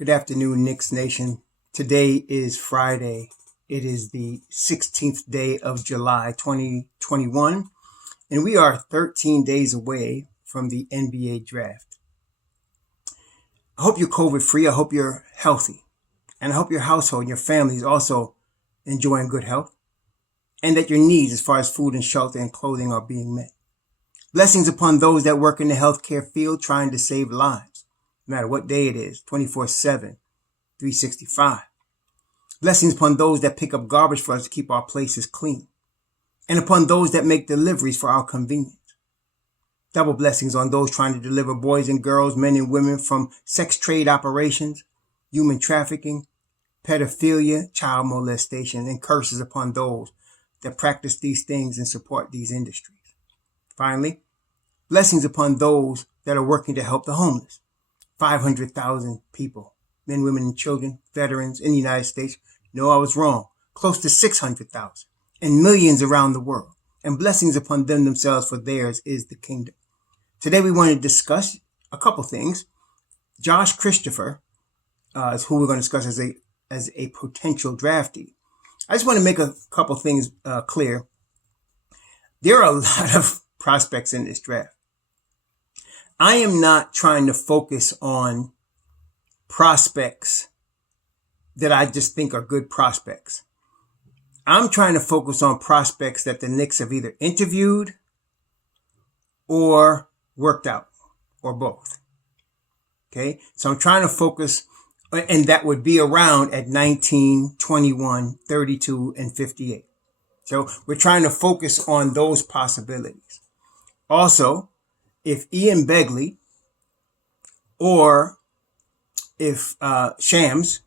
Good afternoon, Knicks Nation. Today is Friday. It is the 16th day of July, 2021, and we are 13 days away from the NBA draft. I hope you're COVID-free. I hope you're healthy. And I hope your household and your family is also enjoying good health, and that your needs as far as food and shelter and clothing are being met. Blessings upon those that work in the healthcare field trying to save lives. No matter what day it is, 24/7, 365. Blessings upon those that pick up garbage for us to keep our places clean, and upon those that make deliveries for our convenience. Double blessings on those trying to deliver boys and girls, men and women from sex trade operations, human trafficking, pedophilia, child molestation, and curses upon those that practice these things and support these industries. Finally, blessings upon those that are working to help the homeless. 500,000 people, men, women, and children, veterans in the United States. No, I was wrong. Close to 600,000 and millions around the world. And blessings upon them themselves, for theirs is the kingdom. Today we want to discuss a couple things. Josh Christopher is who we're going to discuss as a potential draftee. I just want to make a couple things clear. There are a lot of prospects in this draft. I am not trying to focus on prospects that I just think are good prospects. I'm trying to focus on prospects that the Knicks have either interviewed or worked out, or both. Okay, so I'm trying to focus, and that would be around at 19, 21, 32, and 58. So we're trying to focus on those possibilities. Also, if Ian Begley or if Shams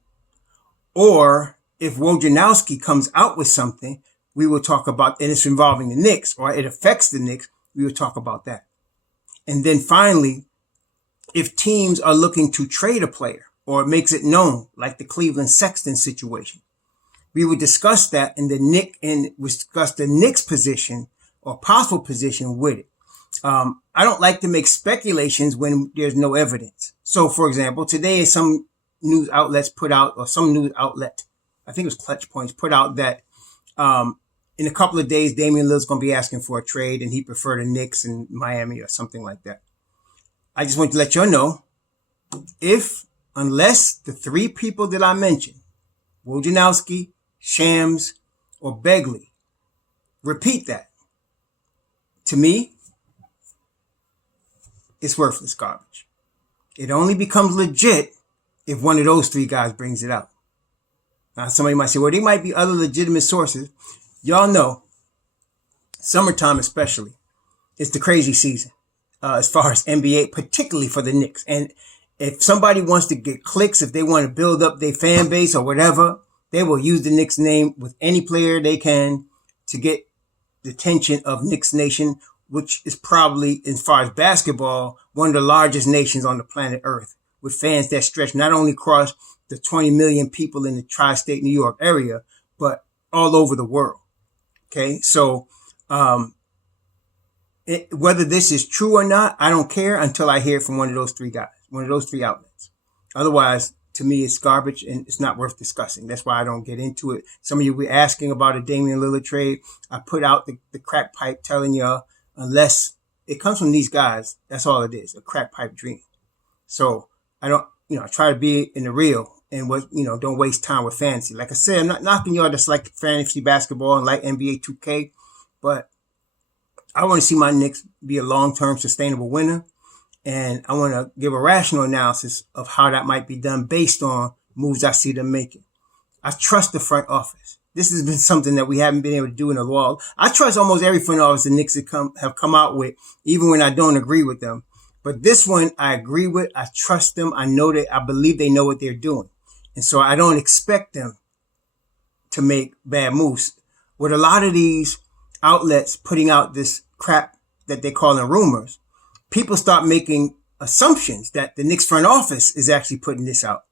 or if Wojnarowski comes out with something, we will talk about, and it's involving the Knicks or it affects the Knicks, we will talk about that. And then finally, if teams are looking to trade a player or it makes it known, like the Collin Sexton situation, we would discuss that and we discuss the Knicks position or possible position with it. I don't like to make speculations when there's no evidence. So, for example, today some news outlets put out, or some news outlet, I think it was Clutch Points, put out that in a couple of days, Damian Lillard's going to be asking for a trade and he preferred the Knicks in Miami or something like that. I just want to let you know, unless the three people that I mentioned, Wojnarowski, Shams, or Begley, repeat that, to me, it's worthless garbage. It only becomes legit if one of those three guys brings it out. Now, somebody might say, well, there might be other legitimate sources. Y'all know, summertime especially, it's the crazy season as far as NBA, particularly for the Knicks. And if somebody wants to get clicks, if they want to build up their fan base or whatever, they will use the Knicks name with any player they can to get the attention of Knicks Nation, which is probably, as far as basketball, one of the largest nations on the planet Earth, with fans that stretch not only across the 20 million people in the tri-state New York area, but all over the world. Okay, so whether this is true or not, I don't care until I hear from one of those three guys, one of those three outlets. Otherwise, to me, it's garbage and it's not worth discussing. That's why I don't get into it. Some of you were asking about a Damian Lillard trade. I put out the crack pipe telling y'all, unless it comes from these guys, that's all it is, a crack pipe dream. So I don't, I try to be in the real and don't waste time with fantasy. Like I said, I'm not knocking y'all that's like fantasy basketball and like NBA 2K, but I want to see my Knicks be a long-term sustainable winner. And I want to give a rational analysis of how that might be done based on moves I see them making. I trust the front office. This has been something that we haven't been able to do in a while. I trust almost every front office the Knicks have come out with, even when I don't agree with them. But this one, I agree with. I trust them. I believe they know what they're doing. And so I don't expect them to make bad moves. With a lot of these outlets putting out this crap that they call in rumors, people start making assumptions that the Knicks front office is actually putting this out.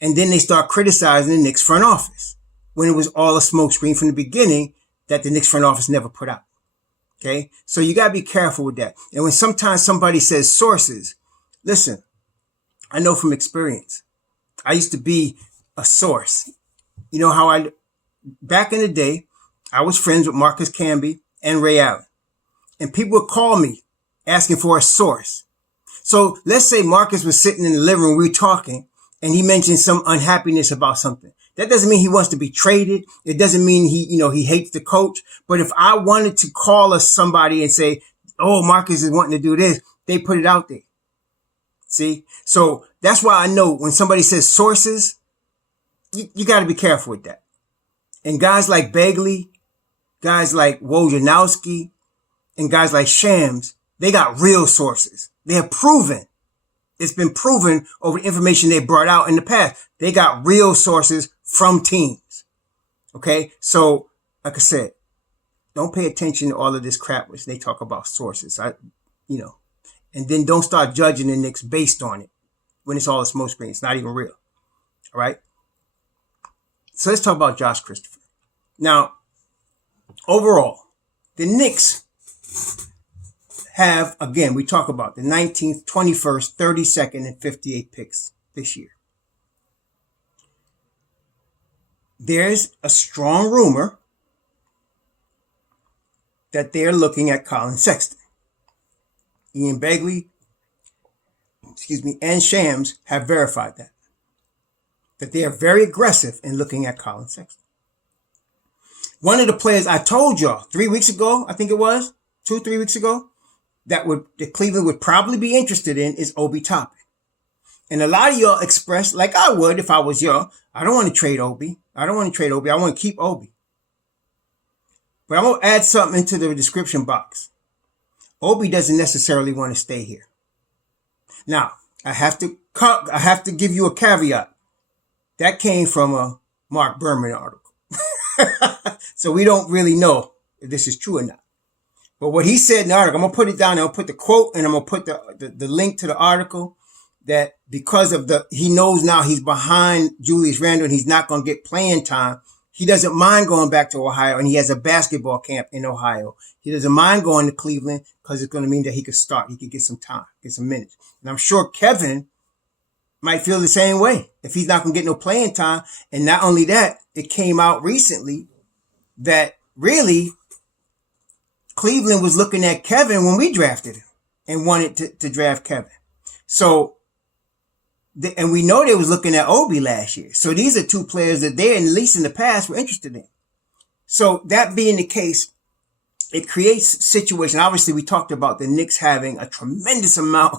And then they start criticizing the Knicks front office, when it was all a smokescreen from the beginning that the Knicks front office never put out. Okay, so you got to be careful with that. And when sometimes somebody says sources, listen, I know from experience, I used to be a source. You know how back in the day, I was friends with Marcus Camby and Ray Allen. And people would call me asking for a source. So let's say Marcus was sitting in the living room, we were talking, and he mentioned some unhappiness about something. That doesn't mean he wants to be traded. It doesn't mean he hates the coach. But if I wanted to call somebody and say, oh, Marcus is wanting to do this, they put it out there. See? So that's why I know when somebody says sources, you got to be careful with that. And guys like Begley, guys like Wojnarowski, and guys like Shams, they got real sources. They're proven. It's been proven over the information they brought out in the past. They got real sources from teams. Okay? So, like I said, don't pay attention to all of this crap which they talk about sources. And then don't start judging the Knicks based on it when it's all a smoke screen. It's not even real. All right? So let's talk about Josh Christopher. Now, overall, the Knicks have, again, we talk about the 19th, 21st, 32nd, and 58th picks this year. There's a strong rumor that they're looking at Collin Sexton. Ian Begley, and Shams have verified that they are very aggressive in looking at Collin Sexton. One of the players I told y'all 3 weeks ago, I think it was, 2-3 weeks ago, that Cleveland would probably be interested in is Obi Toppin. And a lot of y'all expressed, like I would if I was y'all, I don't want to trade Obi. I want to keep Obi. But I'm going to add something into the description box. Obi doesn't necessarily want to stay here. Now, I have to give you a caveat. That came from a Mark Berman article. So we don't really know if this is true or not. But what he said in the article, I'm going to put it down. I'll put the quote and I'm going to put the link to the article, that because of he knows now he's behind Julius Randle and he's not going to get playing time. He doesn't mind going back to Ohio, and he has a basketball camp in Ohio. He doesn't mind going to Cleveland because it's going to mean that he could start. He could get some time, get some minutes. And I'm sure Kevin might feel the same way if he's not going to get no playing time. And not only that, it came out recently that really Cleveland was looking at Kevin when we drafted him and wanted to draft Kevin. So, and we know they was looking at Obi last year. So these are two players that they, at least in the past, were interested in. So that being the case, it creates a situation. Obviously, we talked about the Knicks having a tremendous amount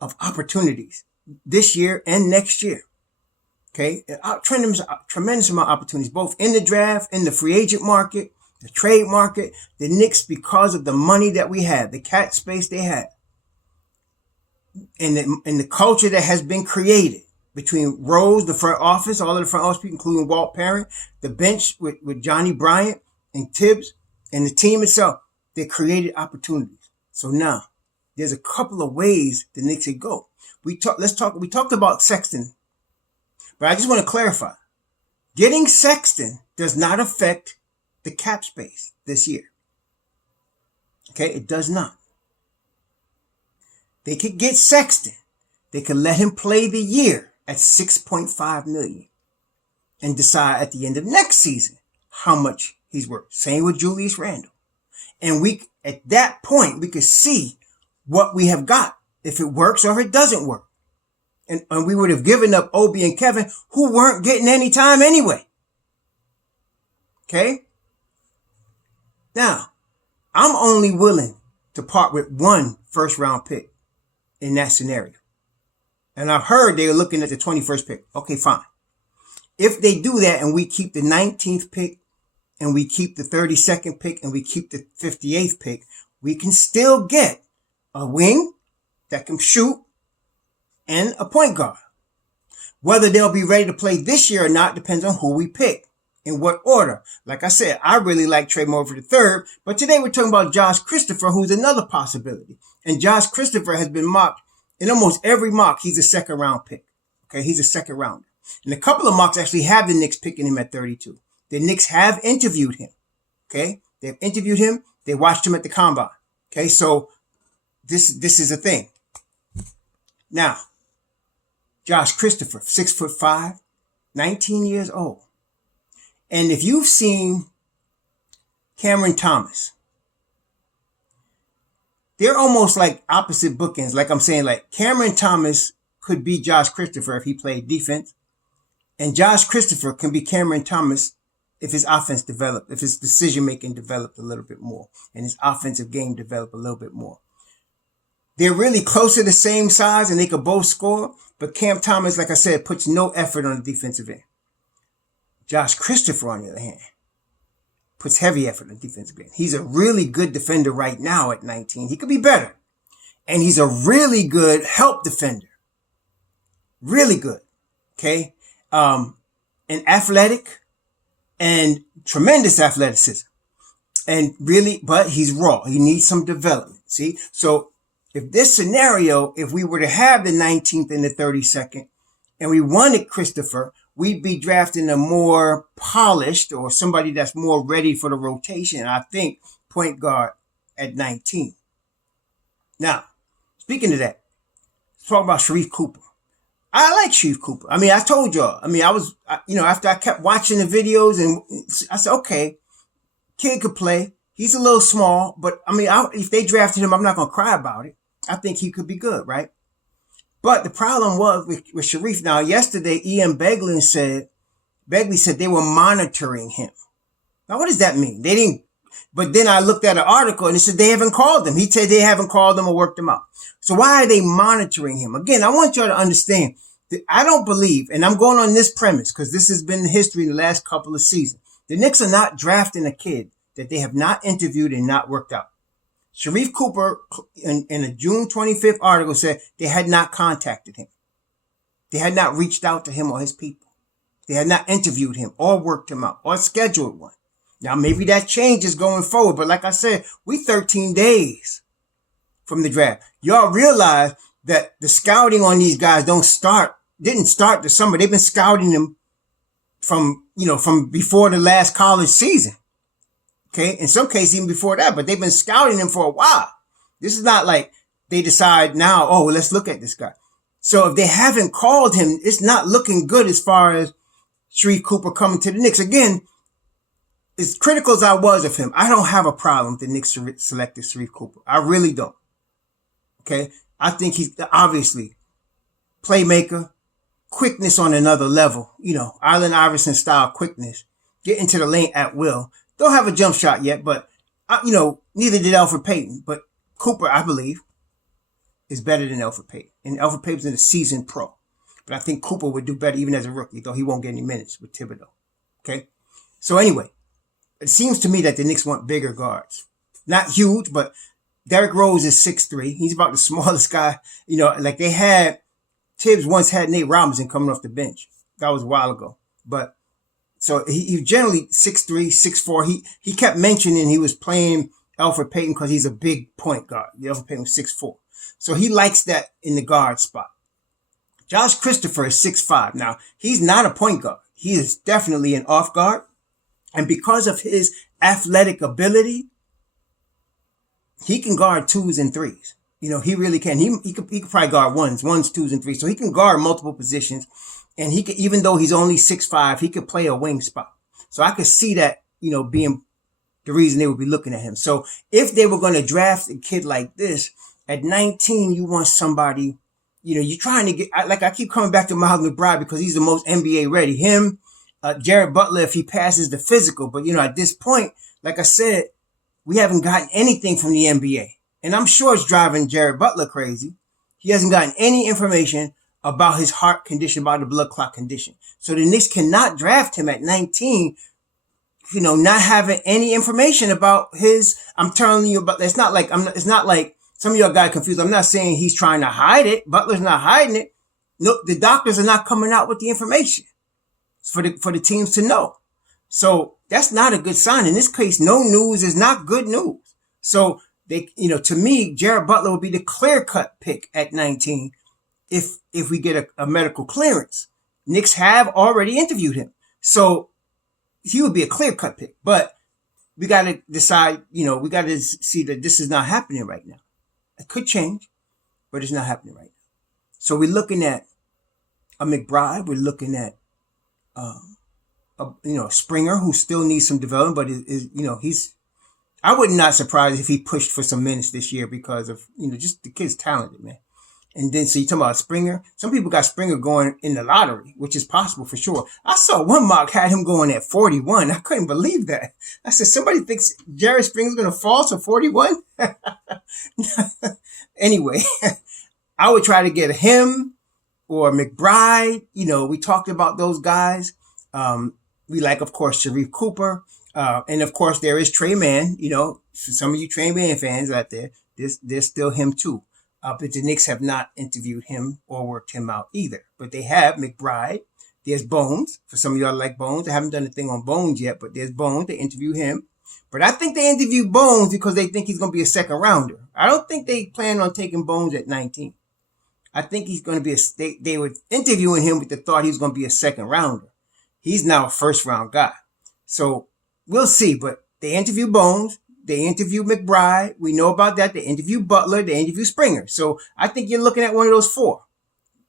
of opportunities this year and next year. Okay. Tremendous amount of opportunities, both in the draft, in the free agent market, the trade market. The Knicks, because of the money that we have, the cap space they have, and the culture that has been created between Rose, the front office, all of the front office people, including Walt Parent, the bench with Johnny Bryant and Tibbs, and the team itself, they created opportunities. So now there's a couple of ways the Knicks could go. We talked about Sexton, but I just want to clarify. Getting Sexton does not affect the cap space this year. Okay, it does not. They could get Sexton. They could let him play the year at $6.5 million and decide at the end of next season how much he's worth. Same with Julius Randle. And at that point, we could see what we have got, if it works or if it doesn't work. And we would have given up Obi and Kevin, who weren't getting any time anyway. Okay? Now, I'm only willing to part with one first round pick in that scenario. And I've heard they were looking at the 21st pick. Okay, fine. If they do that and we keep the 19th pick and we keep the 32nd pick and we keep the 58th pick, we can still get a wing that can shoot and a point guard. Whether they'll be ready to play this year or not depends on who we pick, in what order. Like I said, I really like Trey Murphy III, but today we're talking about Josh Christopher, who's another possibility. And Josh Christopher has been mocked in almost every mock. He's a second round pick. Okay, he's a second rounder. And a couple of mocks actually have the Knicks picking him at 32. The Knicks have interviewed him. Okay, they've interviewed him. They watched him at the combine. Okay, so this is a thing. Now, Josh Christopher, 6'5", 19 years old. And if you've seen Cameron Thomas, they're almost like opposite bookends. Like I'm saying, like Cameron Thomas could be Josh Christopher if he played defense. And Josh Christopher can be Cameron Thomas if his offense developed, if his decision-making developed a little bit more and his offensive game developed a little bit more. They're really close to the same size and they could both score, but Cam Thomas, like I said, puts no effort on the defensive end. Josh Christopher, on the other hand, puts heavy effort on the defensive end. He's a really good defender right now at 19. He could be better. And he's a really good help defender. Really good. Okay? And athletic and tremendous athleticism. And really, but he's raw. He needs some development. See? So if this scenario, if we were to have the 19th and the 32nd and we wanted Christopher, we'd be drafting a more polished or somebody that's more ready for the rotation. I think point guard at 19. Now, speaking of that, let's talk about Sharife Cooper. I like Sharife Cooper. I mean, I told y'all. I mean, after I kept watching the videos and I said, okay, kid could play. He's a little small, but I mean, if they drafted him, I'm not going to cry about it. I think he could be good, right? But the problem was with Sharife. Now, yesterday, Ian Begley said they were monitoring him. Now, what does that mean? They didn't. But then I looked at an article and it said they haven't called him. He said they haven't called him or worked him out. So why are they monitoring him? Again, I want y'all to understand that I don't believe, and I'm going on this premise because this has been the history in the last couple of seasons. The Knicks are not drafting a kid that they have not interviewed and not worked out. Sharife Cooper, in a June 25th article, said they had not contacted him. They had not reached out to him or his people. They had not interviewed him or worked him out or scheduled one. Now, maybe that changes going forward. But like I said, we 13 days from the draft. Y'all realize that the scouting on these guys didn't start this summer. They've been scouting them from before the last college season. Okay. In some cases, even before that, but they've been scouting him for a while. This is not like they decide now, oh, well, let's look at this guy. So if they haven't called him, it's not looking good as far as Sharife Cooper coming to the Knicks. Again, as critical as I was of him, I don't have a problem with the Knicks selected Sharife Cooper. I really don't. Okay. I think he's obviously playmaker, quickness on another level, Allen Iverson style quickness, get into the lane at will. Don't have a jump shot yet, but neither did Elfrid Payton, but Cooper, I believe, is better than Elfrid Payton. And Elfrid Payton's a seasoned pro. But I think Cooper would do better even as a rookie, though he won't get any minutes with Thibodeau. Okay. So anyway, it seems to me that the Knicks want bigger guards. Not huge, but Derrick Rose is 6'3". He's about the smallest guy. Like Tibbs once had Nate Robinson coming off the bench. That was a while ago. But so he generally 6'3", 6'4". He kept mentioning he was playing Elfrid Payton because he's a big point guard. Elfrid Payton was 6'4". So he likes that in the guard spot. Josh Christopher is 6'5". Now, he's not a point guard. He is definitely an off guard. And because of his athletic ability, he can guard twos and threes. He really can. He could probably guard ones, twos, and threes. So he can guard multiple positions. And he could, even though he's only 6'5", he could play a wing spot. So I could see that, being the reason they would be looking at him. So if they were going to draft a kid like this at 19, you want somebody, you're trying to get, I keep coming back to Miles McBride because he's the most NBA ready. Him, Jared Butler, if he passes the physical. But, at this point, like I said, we haven't gotten anything from the NBA. And I'm sure it's driving Jared Butler crazy. He hasn't gotten any information about his heart condition, about the blood clot condition. So the Knicks cannot draft him at 19, not having any information about I'm telling you about, it's not like some of y'all got confused. I'm not saying he's trying to hide it. Butler's not hiding it. No, the doctors are not coming out with the information for the teams to know. So that's not a good sign. In this case, no news is not good news. So to me, Jared Butler would be the clear-cut pick at 19 if we get a medical clearance. Knicks have already interviewed him. So he would be a clear-cut pick. But we got to decide, we got to see that this is not happening right now. It could change, but it's not happening right now. So we're looking at a McBride. We're looking at Springer, who still needs some development, but he's. I would not surprise if he pushed for some minutes this year because of just the kid's talented, man. And then, so you talking about Springer. Some people got Springer going in the lottery, which is possible for sure. I saw one mock had him going at 41. I couldn't believe that. I said, somebody thinks Jerry Springer's going to fall to 41? Anyway, I would try to get him or McBride. We talked about those guys. We like, of course, Sharif Cooper. And of course, there is Trey Mann. For some of you Trey Mann fans out there, there's still him too. But the Knicks have not interviewed him or worked him out either. But they have McBride. There's Bones. For some of y'all like Bones. I haven't done a thing on Bones yet, but there's Bones. They interview him. But I think they interview Bones because they think he's going to be a second rounder. I don't think they plan on taking Bones at 19. I think he's going to be they were interviewing him with the thought he was going to be a second rounder. He's now a first round guy. So we'll see. But they interview Bones. They interview McBride. We know about that. They interview Butler. They interview Springer. So I think you're looking at one of those four,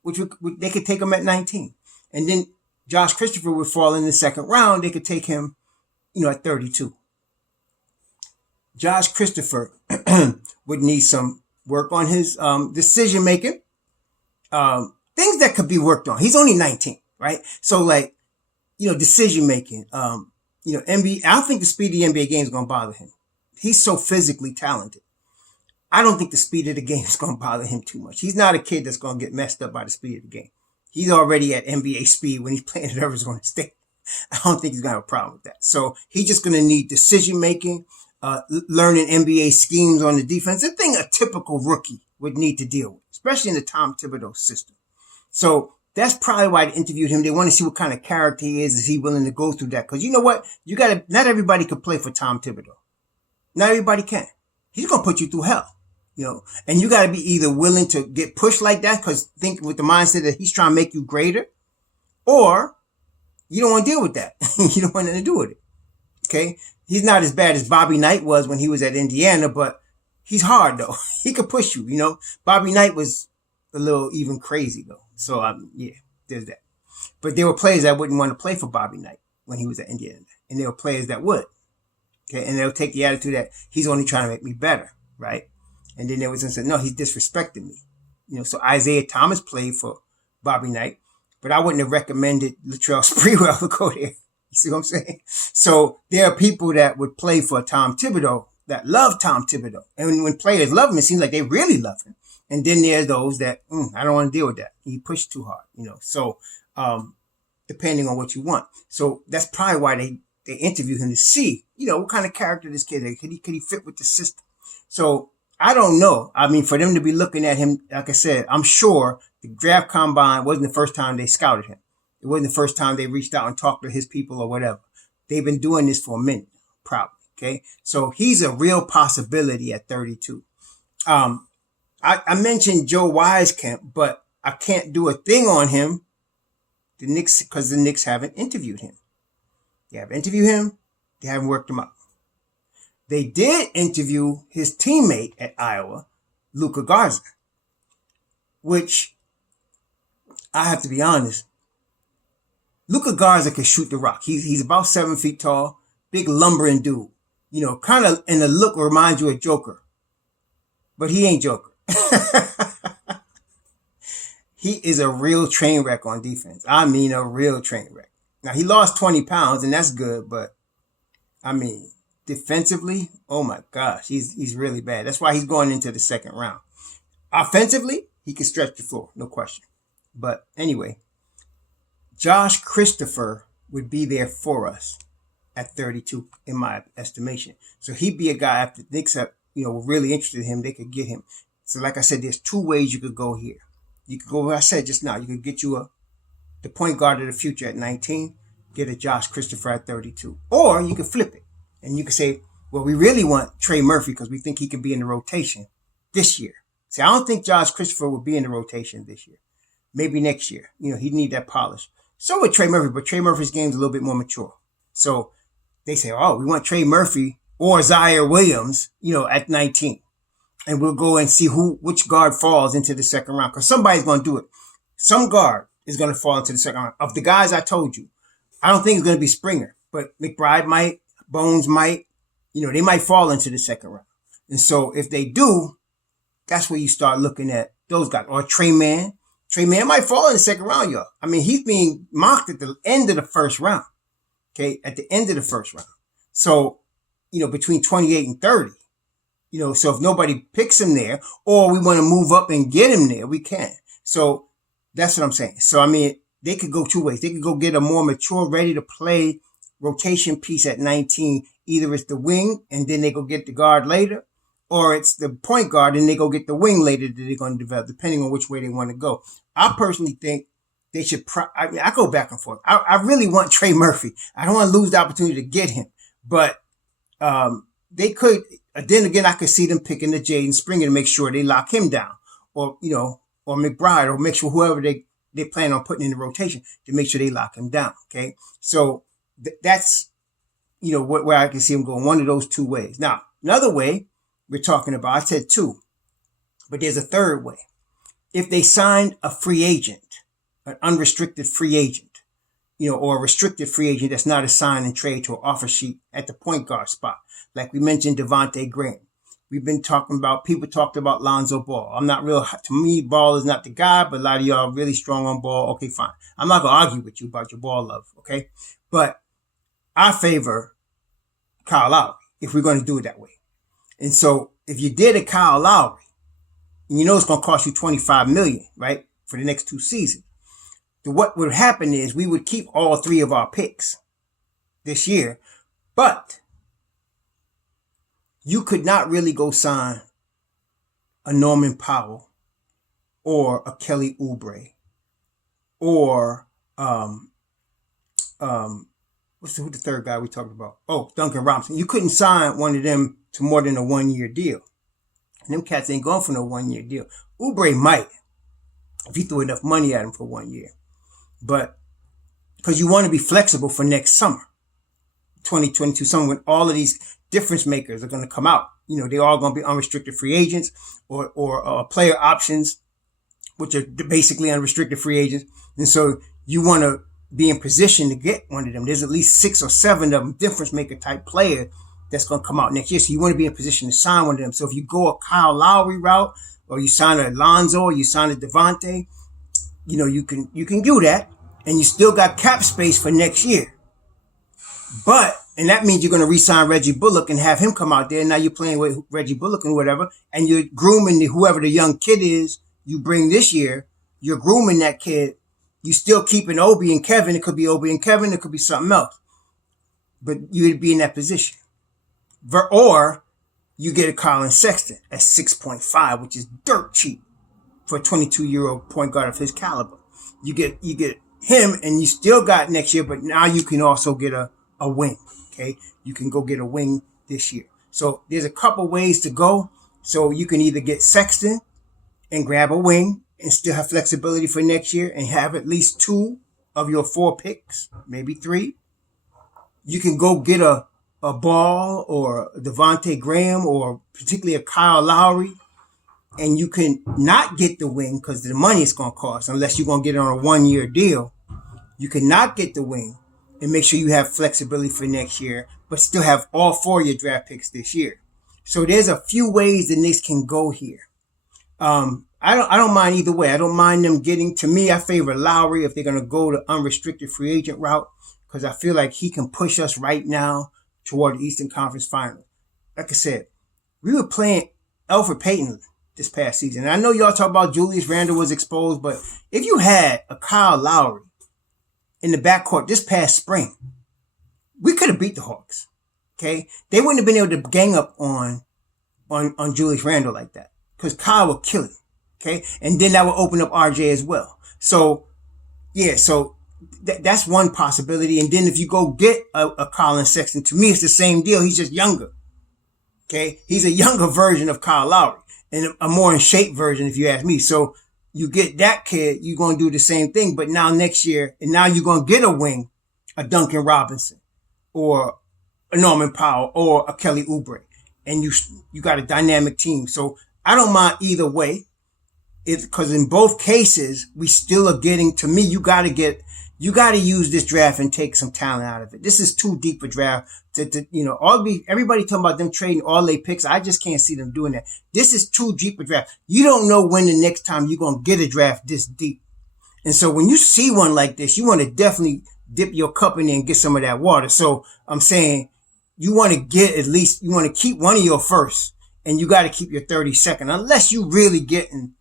which they could take him at 19. And then Josh Christopher would fall in the second round. They could take him, at 32. Josh Christopher would need some work on his decision making. Things that could be worked on. He's only 19, right? So decision making. NBA. I don't think the speed of the NBA game is going to bother him. He's so physically talented. I don't think the speed of the game is going to bother him too much. He's not a kid that's going to get messed up by the speed of the game. He's already at NBA speed when he's playing at Arizona State. I don't think he's going to have a problem with that. So he's just going to need decision making, learning NBA schemes on the defense. The thing a typical rookie would need to deal with, especially in the Tom Thibodeau system. So that's probably why they interviewed him. They want to see what kind of character he is. Is he willing to go through that? Because you know what? Not everybody could play for Tom Thibodeau. Not everybody can. He's going to put you through hell, and you got to be either willing to get pushed like that because think with the mindset that he's trying to make you greater, or you don't want to deal with that. You don't want nothing to do with it. Okay. He's not as bad as Bobby Knight was when he was at Indiana, but he's hard though. He could push you, Bobby Knight was a little even crazy though. So there's that. But there were players that wouldn't want to play for Bobby Knight when he was at Indiana. And there were players that would. Okay, and they'll take the attitude that he's only trying to make me better, right? And then there was said, no, he's disrespecting me. So Isaiah Thomas played for Bobby Knight, but I wouldn't have recommended Latrell Sprewell to go there. You see what I'm saying? So there are people that would play for Tom Thibodeau that love Tom Thibodeau. And when players love him, it seems like they really love him. And then there's those that, I don't want to deal with that. He pushed too hard, So depending on what you want. So that's probably why they interview him to see, what kind of character this kid is. Could he fit with the system? So I don't know. I mean, for them to be looking at him, like I said, I'm sure the draft combine wasn't the first time they scouted him. It wasn't the first time they reached out and talked to his people or whatever. They've been doing this for a minute, probably. Okay. So he's a real possibility at 32. I mentioned Joe Wieskamp, but I can't do a thing on him. Because the Knicks haven't interviewed him. They haven't interviewed him. They haven't worked him up. They did interview his teammate at Iowa, Luka Garza, which I have to be honest. Luka Garza can shoot the rock. He's about 7 feet tall, big lumbering dude. Kind of in the look reminds you of Joker, but he ain't Joker. He is a real train wreck on defense. I mean, a real train wreck. Now, he lost 20 pounds, and that's good, but, defensively, oh my gosh, he's really bad. That's why he's going into the second round. Offensively, he can stretch the floor, no question. But anyway, Josh Christopher would be there for us at 32, in my estimation. So he'd be a guy, after the Knicks have, were really interested in him, they could get him. So like I said, there's two ways you could go here. You could go where I said just now. You could get you the point guard of the future at 19, get a Josh Christopher at 32. Or you could flip it. And you could say, well, we really want Trey Murphy because we think he could be in the rotation this year. See, I don't think Josh Christopher will be in the rotation this year. Maybe next year. He'd need that polish. So would Trey Murphy, but Trey Murphy's game's a little bit more mature. So they say, we want Trey Murphy or Zaire Williams, at 19. And we'll go and see which guard falls into the second round. Because somebody's going to do it. Some guard is going to fall into the second round. Of the guys I told you, I don't think it's going to be Springer, but McBride might, Bones might, they might fall into the second round. And so if they do, that's where you start looking at those guys. Or Trey Mann. Trey Mann might fall in the second round, y'all. I mean, he's being mocked at the end of the first round. Okay, at the end of the first round. So, between 28 and 30. So if nobody picks him there, or we want to move up and get him there, we can. So that's what I'm saying. So, I mean, they could go two ways. They could go get a more mature, ready to play rotation piece at 19. Either it's the wing and then they go get the guard later, or it's the point guard and they go get the wing later that they're going to develop, depending on which way they want to go. I personally think they should, I go back and forth. I really want Trey Murphy. I don't want to lose the opportunity to get him, but they could, then again, I could see them picking the Jaden Springer to make sure they lock him down, or McBride, or make sure whoever they plan on putting in the rotation to make sure they lock him down. Okay. So that's, where I can see him going one of those two ways. Now, another way we're talking about, I said two, but there's a third way. If they signed a free agent, an unrestricted free agent, or a restricted free agent that's not assigned and trade to an offer sheet at the point guard spot. Like we mentioned, Devontae Graham. We've been people talked about Lonzo Ball. I'm not real, to me, Ball is not the guy, but a lot of y'all are really strong on Ball. Okay, fine. I'm not going to argue with you about your Ball love, okay? But I favor Kyle Lowry if we're going to do it that way. And so if you did a Kyle Lowry, and it's going to cost you $25 million, right, for the next 2 seasons. What would happen is we would keep all 3 of our picks this year, but you could not really go sign a Norman Powell or a Kelly Oubre or who the third guy we talked about? Oh, Duncan Robinson. You couldn't sign one of them to more than a 1-year deal. And them cats ain't going for no 1-year deal. Oubre might, if you threw enough money at him for 1 year. But because you want to be flexible for next summer, 2022 summer, when all of these difference makers are going to come out. They're all going to be unrestricted free agents or player options, which are basically unrestricted free agents. And so you want to be in position to get one of them. There's at least 6 or 7 of them difference maker type players that's going to come out next year. So you want to be in position to sign one of them. So if you go a Kyle Lowry route, or you sign a Lonzo, or you sign a Devontae, you can do that, and you still got cap space for next year. And that means you're going to re-sign Reggie Bullock and have him come out there. Now you're playing with Reggie Bullock and whatever, and you're grooming whoever the young kid is you bring this year. You're grooming that kid. You still keeping Obi and Kevin. It could be Obi and Kevin. It could be something else. But you'd be in that position. Or you get a Collin Sexton at 6.5, which is dirt cheap for a 22-year-old point guard of his caliber. You get him, and you still got next year, but now you can also get a wing. Okay, you can go get a wing this year. So there's a couple ways to go. So you can either get Sexton and grab a wing and still have flexibility for next year and have at least 2 of your 4 picks, maybe 3. You can go get a Ball or Devontae Graham or particularly a Kyle Lowry, and you can not get the wing because the money it's going to cost unless you're going to get it on a 1-year deal. You can not get the wing and make sure you have flexibility for next year, but still have all 4 of your draft picks this year. So there's a few ways the Knicks can go here. I don't mind either way. I don't mind them getting, to me, I favor Lowry if they're going to go the unrestricted free agent route, because I feel like he can push us right now toward the Eastern Conference Final. Like I said, we were playing Elfrid Payton this past season. And I know y'all talk about Julius Randle was exposed, but if you had a Kyle Lowry in the backcourt this past spring, we could have beat the Hawks. Okay? They wouldn't have been able to gang up on Julius Randle like that, because Kyle would kill him. Okay? And then that would open up RJ as well. So, yeah, that's one possibility. And then if you go get a Collin Sexton, to me, it's the same deal. He's just younger. Okay? He's a younger version of Kyle Lowry and a more in shape version, if you ask me. So you get that kid, you're going to do the same thing. But now next year, and now you're going to get a wing, a Duncan Robinson or a Norman Powell or a Kelly Oubre. And you got a dynamic team. So I don't mind either way. because in both cases, we still are getting, to me, you got to use this draft and take some talent out of it. This is too deep a draft everybody talking about them trading all their picks. I just can't see them doing that. This is too deep a draft. You don't know when the next time you're going to get a draft this deep. And so when you see one like this, you want to definitely dip your cup in there and get some of that water. So I'm saying you want to keep one of your firsts, and you got to keep your 32nd, unless you really getting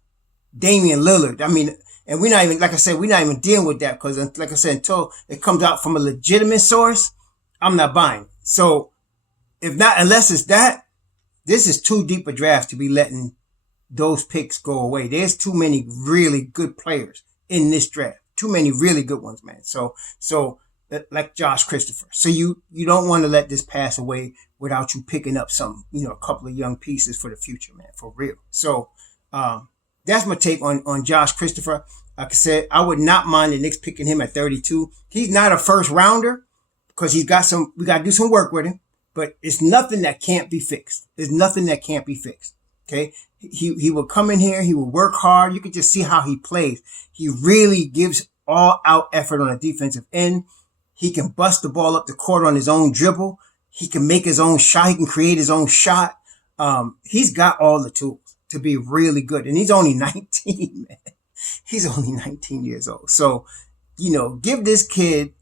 Damian Lillard. I mean, and we're not even, like I said, we're not even dealing with that because, like I said, until it comes out from a legitimate source, I'm not buying. So unless it's that, this is too deep a draft to be letting those picks go away. There's too many really good players in this draft. Too many really good ones, man. So like Josh Christopher. So you don't want to let this pass away without you picking up some, a couple of young pieces for the future, man, for real. So, that's my take on Josh Christopher. Like I said, I would not mind the Knicks picking him at 32. He's not a first rounder because we got to do some work with him, but it's nothing that can't be fixed. There's nothing that can't be fixed. Okay. He will come in here. He will work hard. You can just see how he plays. He really gives all out effort on the defensive end. He can bust the ball up the court on his own dribble. He can make his own shot. He can create his own shot. He's got all the tools to be really good. And he's only 19, man. He's only 19 years old. So, give this kid,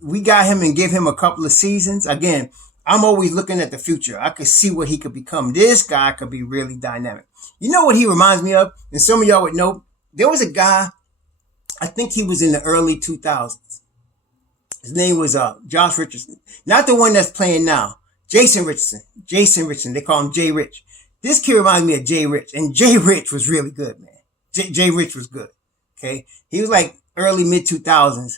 we got him and give him a couple of seasons. Again, I'm always looking at the future. I could see what he could become. This guy could be really dynamic. You know what he reminds me of? And some of y'all would know. There was a guy, I think he was in the early 2000s. His name was Josh Richardson. Not the one that's playing now. Jason Richardson. They call him Jay Rich. This kid reminds me of Jay Rich. And Jay Rich was really good, man. Jay Rich was good. Okay. He was like early mid 2000s.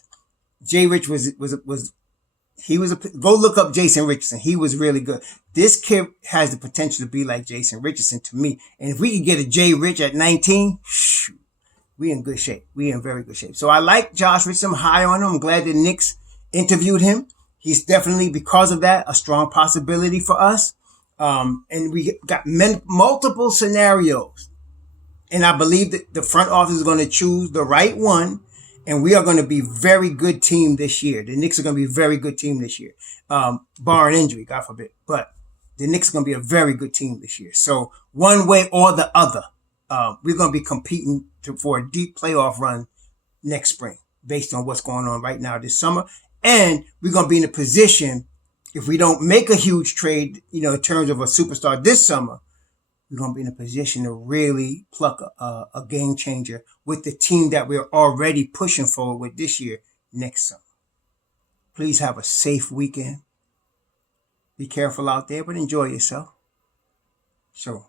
Jay Rich go look up Jason Richardson. He was really good. This kid has the potential to be like Jason Richardson to me. And if we could get a Jay Rich at 19, shoot, we in good shape. We in very good shape. So I like Josh Richardson. I'm high on him. I'm glad the Knicks interviewed him. He's definitely, because of that, a strong possibility for us. And we got multiple scenarios. And I believe that the front office is going to choose the right one. And we are going to be a very good team this year. The Knicks are going to be a very good team this year. Barring injury, God forbid. But the Knicks are going to be a very good team this year. So one way or the other, we're going to be competing for a deep playoff run next spring based on what's going on right now this summer. And we're going to be in a position, if we don't make a huge trade, in terms of a superstar this summer, we're going to be in a position to really pluck a game changer with the team that we're already pushing forward with this year, next summer. Please have a safe weekend. Be careful out there, but enjoy yourself. Sure.